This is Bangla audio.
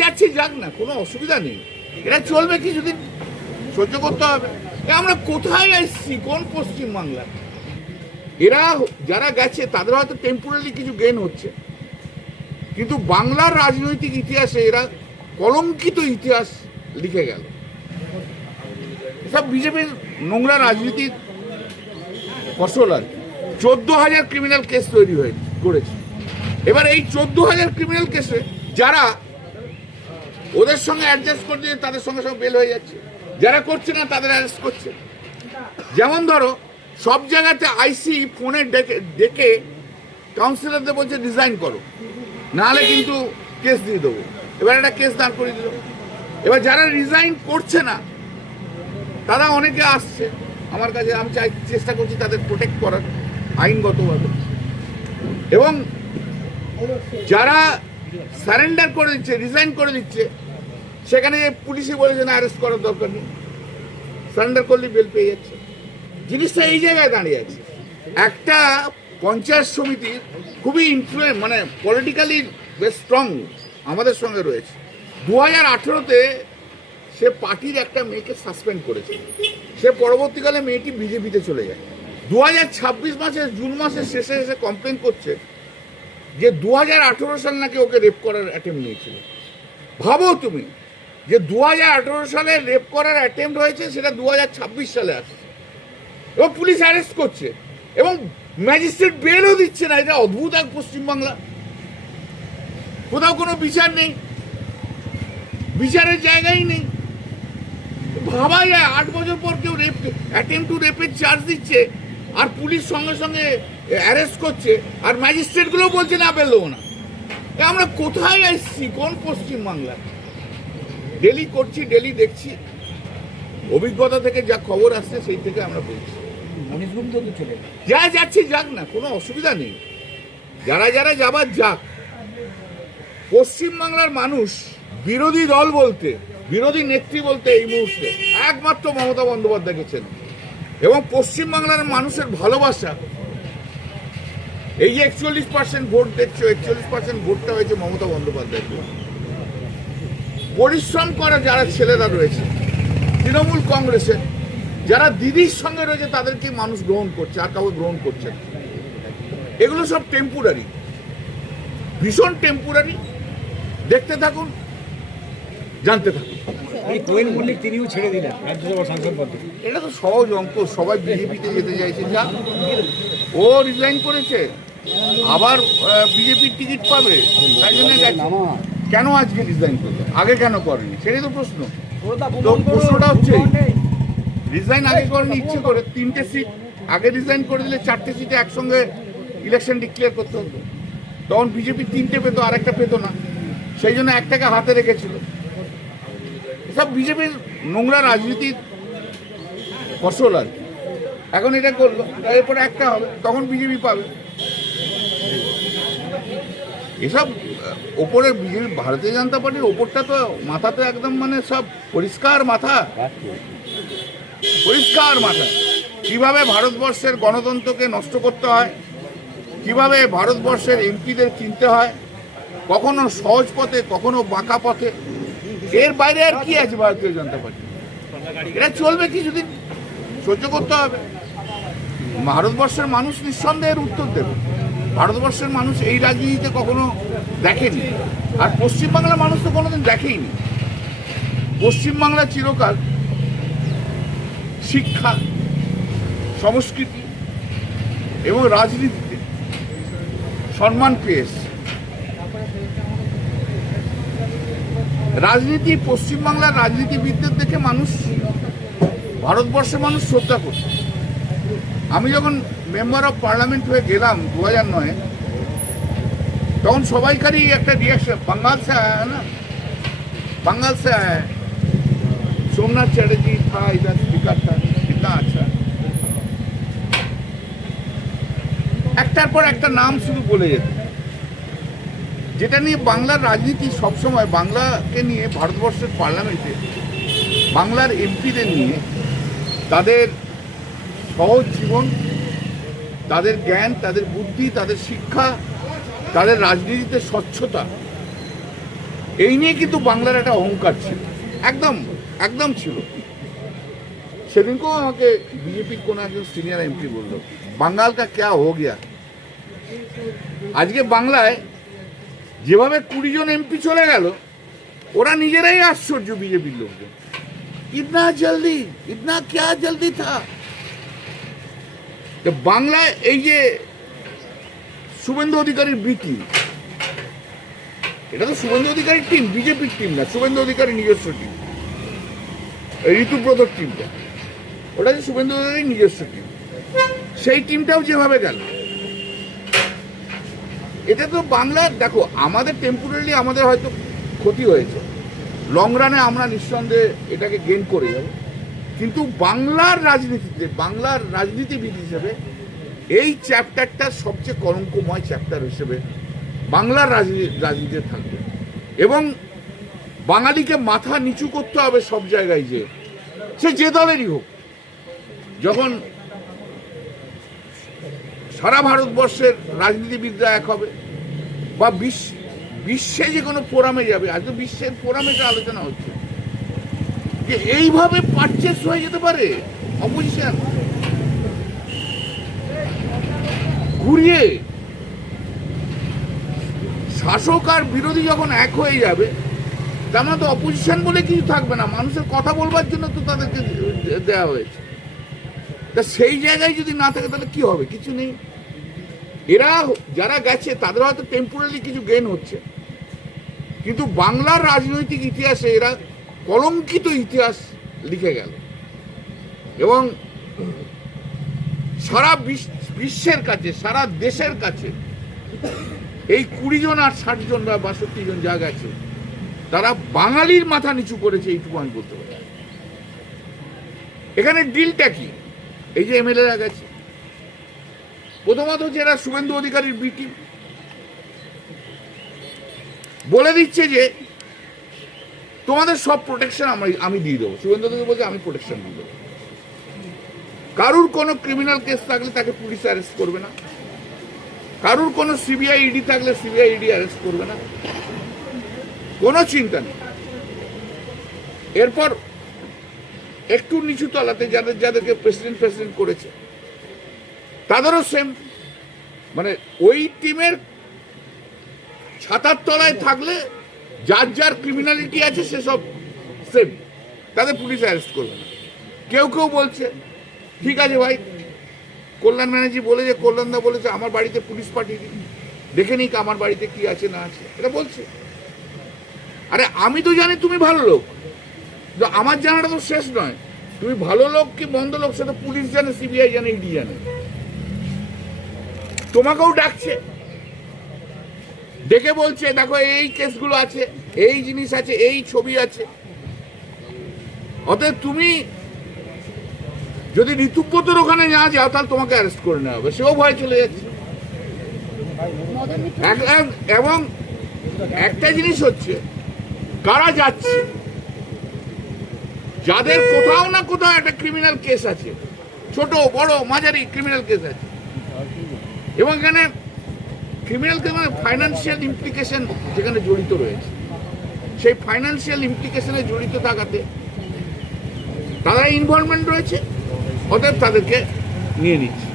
যাচ্ছে যাক না, কোনো অসুবিধা নেই। এটা চলবে কিছুদিন, সহ্য করতে হবে। আমরা কোথায় এসেছি, কোন পশ্চিমবাংলা? এরা যারা গেছে তাদের হয়তো টেম্পোরারি কিছু গেইন হচ্ছে, কিন্তু বাংলার রাজনৈতিক ইতিহাসে এরা কলঙ্কিত ইতিহাস লিখে গেল। সব বিজেপির নোংরা রাজনীতির ফসল আর 14,000 ক্রিমিনাল কেস তৈরি করেছে। এবার এই 14,000 ক্রিমিনাল কেসে যারা ওদের সঙ্গে অ্যাডজাস্ট করে দিয়ে তাদের সঙ্গে সঙ্গে বেল হয়ে যাচ্ছে, যারা করছে না তাদের অ্যারেস্ট করছে। যেমন ধরো, সব জায়গাতে আইসি ফোনে ডেকে কাউন্সিলরদের বলছে রিজাইন করো, নাহলে কিন্তু কেস দিয়ে দেবো। এবার একটা কেস দাঁড় করে দিল। এবার যারা রিজাইন করছে না তারা অনেকে আসছে আমার কাছে, আমি চেষ্টা করছি তাদের প্রোটেক্ট করার আইনগতভাবে। এবং যারা সারেন্ডার করে দিচ্ছে, রিজাইন করে দিচ্ছে, সেখানে পুলিশই বলেছে না, অ্যারেস্ট করার দরকার নেই, সারেন্ডার করলে বেল পেয়ে যাচ্ছে। জিনিসটা এই জায়গায় দাঁড়িয়ে আছে। একটা পঞ্চায়েত সমিতির খুবই মানে পলিটিক্যালি বেশ স্ট্রং আমাদের সঙ্গে রয়েছে। 2018-তে সে পার্টির একটা মেয়েকে সাসপেন্ড করেছে, সে পরবর্তীকালে মেয়েটি বিজেপিতে চলে যায়। 2026 মাসের জুন মাসের শেষে এসে কমপ্লেন করছে যে 2018 সাল নাকি ওকে রেপ করার অ্যাটেম্প নিয়েছিল। ভাবো তুমি যে 2018 সালে রেপ করার অ্যাটেম্প হয়েছে, সেটা 2026 সালে আসছে এবং পুলিশ অ্যারেস্ট করছে এবং ম্যাজিস্ট্রেট বেলও দিচ্ছে না। এটা অদ্ভুত এক পশ্চিমবাংলা, কোথাও কোনো বিচার নেই, বিচারের জায়গাই নেই। ভাবা যায় 8 বছর পর কেউ রেপ অ্যাটেম্প টু রেপের চার্জ দিচ্ছে আর পুলিশ সঙ্গে সঙ্গে অ্যারেস্ট করছে, আর ম্যাজিস্ট্রেটগুলো বলছে না বেল দেবো না। আমরা কোথায় এসেছি, কোন পশ্চিমবাংলা? ডেলি করছি, ডেলি দেখছি, অভিজ্ঞতা থেকে যা খবর আসছে সেই থেকে আমরা বলছি যা যাচ্ছি যাক না, কোনো অসুবিধা নেই। যারা যারা যাবার যাক। পশ্চিমবাংলার মানুষ বিরোধী দল বলতে, বিরোধী নেত্রী বলতে এই মুহূর্তে একমাত্র মমতা বন্দ্যোপাধ্যায় গেছেন। এবং পশ্চিমবাংলার মানুষের ভালোবাসা, এই যে 41% ভোট দেখছো, 41% ভোটটা হয়েছে মমতা বন্দ্যোপাধ্যায়। পরিশ্রম করা যারা ছেলেরা রয়েছে তৃণমূল কংগ্রেসের, যারা দিদির সঙ্গে রয়েছে, তাদেরকে মানুষ গ্রহণ করছে, আর কাউকে গ্রহণ করছে না। এগুলো সব টেম্পোরারি, ভীষণ টেম্পোরারি। দেখতে থাকুন, জানতে থাকুন। তিনিও ছেড়ে দিলেন রাজ্যসভা সাংসদ পদ। এটা তো সহজ অঙ্ক, সবাই বিজেপিতে যেতে চাইছে। যা, ও রিজাইন করেছে, আবার বিজেপির টিকিট পাবে, তাই জন্য কেন আজকে রিজাইন করবে, আগে কেন করেনি, সেটাই তো প্রশ্ন। তো প্রশ্নটা হচ্ছে, রিজাইন আগে করেনি ইচ্ছে করে। 3টে সিট আগে রিজাইন করে দিলে 4টে সিটে একসঙ্গে ইলেকশন ডিক্লেয়ার করতে হতো, তখন বিজেপি 3টে পেত, আর একটা পেত না, সেই জন্য একটাকে হাতে রেখেছিল। সব বিজেপির নোংরা রাজনীতির ফসল আর কি। এখন এটা করলো, এরপরে একটা হবে, তখন বিজেপি পাবে। এসব ওপরে বিজেপি, ভারতীয় জনতা পার্টির ওপরটা তো মাথাতে একদম মানে সব পরিষ্কার মাথা, পরিষ্কার মাথা। কিভাবে ভারতবর্ষের গণতন্ত্রকে নষ্ট করতে হয়, কিভাবে ভারতবর্ষের এমপিদের কিনতে হয়, কখনো সহজ পথে, কখনো বাঁকা পথে। এর বাইরে আর কি আছে ভারতীয় জনতা পার্টি? এটা চলবে কিছুদিন, সহ্য করতে হবে। ভারতবর্ষের মানুষ নিঃসন্দেহের উত্তর দেবে। ভারতবর্ষের মানুষ এই রাজনীতিতে কখনো দেখেনি, আর পশ্চিমবাংলার মানুষ তো কোনোদিন দেখেইনি। পশ্চিমবাংলা চিরকাল শিক্ষা, সংস্কৃতি এবং রাজনীতিতে সম্মান পেয়ে এসছে। রাজনীতি, পশ্চিমবাংলার রাজনীতিবিদদের দেখে মানুষ, ভারতবর্ষের মানুষ শ্রদ্ধা করছে। আমি যখন মেম্বার অফ পার্লামেন্ট হয়ে গেলাম 2009-এ, তখন সবাইকারই একটা রিয়াকশন, बंगाल से आया है ना, बंगाल से आया है, सोमनाथ चैटर्जी था इधर, स्पीकर था, कितना अच्छा। একটার পর একটা নাম শুধু বলে যেত, যেটা নিয়ে বাংলার রাজনীতি সবসময়, বাংলাকে নিয়ে ভারতবর্ষের পার্লামেন্টে বাংলার এমপিদের নিয়ে তাদের সহজ জীবন, তাদের জ্ঞান, তাদের বুদ্ধি, তাদের শিক্ষা, তাদের রাজনীতিতে স্বচ্ছতা, এই নিয়ে কিন্তু বাংলার একটা অহংকার ছিল, একদম একদম ছিল। সেদিনকেও আমাকে বিজেপির কোনো একজন সিনিয়র এমপি বললো, বাঙ্গাল কা ক্যা হো গিয়া। আজকে বাংলায় যেভাবে 20 জন এমপি চলে গেল, ওরা নিজেরাই আশ্চর্য বিজেপির লোকজন, ইতনা জলদি, ইতনা ক্যা জলদি থা। বাংলায় এই যে শুভেন্দু অধিকারীর বি টিম, এটা তো শুভেন্দু অধিকারীর টিম, বিজেপির টিম না, শুভেন্দু অধিকারীর নিজস্ব টিম। ঋতুব্রতর টিমটা, ওটা যে শুভেন্দু অধিকারীর নিজস্ব টিম, সেই টিমটাও যেভাবে গেল, এটা তো বাংলার, দেখো আমাদের টেম্পোরারি আমাদের হয়তো ক্ষতি হয়েছে, লং রানে আমরা নিঃসন্দেহে এটাকে গেইন করে যাব, কিন্তু বাংলার রাজনীতিতে, বাংলার রাজনীতিবিদ হিসেবে এই চ্যাপ্টারটা সবচেয়ে কলঙ্কময় চ্যাপ্টার হিসেবে বাংলার রাজনীতিতে থাকবে। এবং বাঙালিকে মাথা নিচু করতে হবে সব জায়গায়, সে যে দলেরই হোক। যখন সারা ভারতবর্ষের রাজনীতিবিদরা এক হবে, বা বিশ্বে যে কোনো ফোরামে যাবে, আজ তো বিশ্বের ফোরামে এটা আলোচনা হচ্ছে যে এইভাবে পারচেস হয়ে যেতে পারে অপোজিশন, ঘুরিয়ে শাসক আর বিরোধী যখন এক হয়ে যাবে, তার মানে তো অপোজিশন বলে কিছু থাকবে না, মানুষের কথা বলবার জন্য তো তাদেরকে দেওয়া হয়েছে। তা সেই জায়গায় যদি না থাকে তাহলে কি হবে? কিছু নেই। এরা যারা গেছে তাদের হয়তো টেম্পোরারি কিছু গেইন হচ্ছে, কিন্তু বাংলার রাজনৈতিক ইতিহাসে এরা কলঙ্কিত ইতিহাস লিখে গেল। এবং সারা বিশ্বের কাছে, সারা দেশের কাছে এই 20 জন আর 60 জন বা 62 জন যা গেছে, তারা বাঙালির মাথা নিচু করেছে, এইটুকু আমি বলতে পারি। এখানে ডিলটা কি? এই যে এমএলএরা গেছে, প্রথমত যারা শুভেন্দু অধিকারীর বি টিম বলে দিচ্ছে যে তোমাদের সব প্রোটেকশন আমি দিয়ে দেবো। শুভেন্দু অধিকারী বলছে আমি প্রোটেকশন দিয়ে দেবো, কারুর কোনো ক্রিমিনাল কেস থাকলে তাকে পুলিশ অ্যারেস্ট করবে না, কারুর কোনো সিবিআই ইডি থাকলে সিবিআই ইডি অ্যারেস্ট করবে না, কোনো চিন্তা নেই। এরপর একটু নিচু তলাতে যাদেরকে প্রেসিডেন্ট করেছে তাদেরও সেম, মানে ওই টিমের ছাতার তলায় থাকলে যার যার ক্রিমিনালিটি আছে সেসব সেম, তাদের পুলিশ অ্যারেস্ট করবে না। কেউ কেউ বলছে ঠিক আছে ভাই, কল্যাণ ব্যানার্জি বলে যে, কল্যাণদা বলেছে আমার বাড়িতে পুলিশ পাঠিয়ে দিন, দেখে নিক আমার বাড়িতে কি আছে না আছে, এটা বলছে। আরে আমি তো জানি তুমি ভালো লোক, আমার জানাটা তো শেষ নয়, তুমি ভালো লোক কি মন্দ লোক সেটা পুলিশ জানে, সিবিআই জানে, ইডি জানে। তোমাকেও ডাকছে, ডেকে বলছে দেখো এই কেসগুলো আছে, এই জিনিস আছে, এই ছবি আছে। অতএব তুমি যদি ঋতুব্রতর ওখানে না যাও তাহলে তোমাকে অ্যারেস্ট করে নেওয়া হবে, সেও ভয় চলে যাচ্ছে। এবং একটা জিনিস হচ্ছে, কারা যাচ্ছে, যাদের কোথাও না কোথাও একটা ক্রিমিনাল কেস আছে, ছোট বড় মাঝারি ক্রিমিনাল কেস আছে, এবং এখানে ক্রিমিনাল কেস মানে ফাইন্যান্সিয়াল ইমপ্লিকেশন যেখানে জড়িত রয়েছে, সেই ফাইন্যান্সিয়াল ইমপ্লিকেশনে জড়িত থাকাতে তারা ইনভলভমেন্ট রয়েছে, অতএব তাদেরকে নিয়ে নিচ্ছে।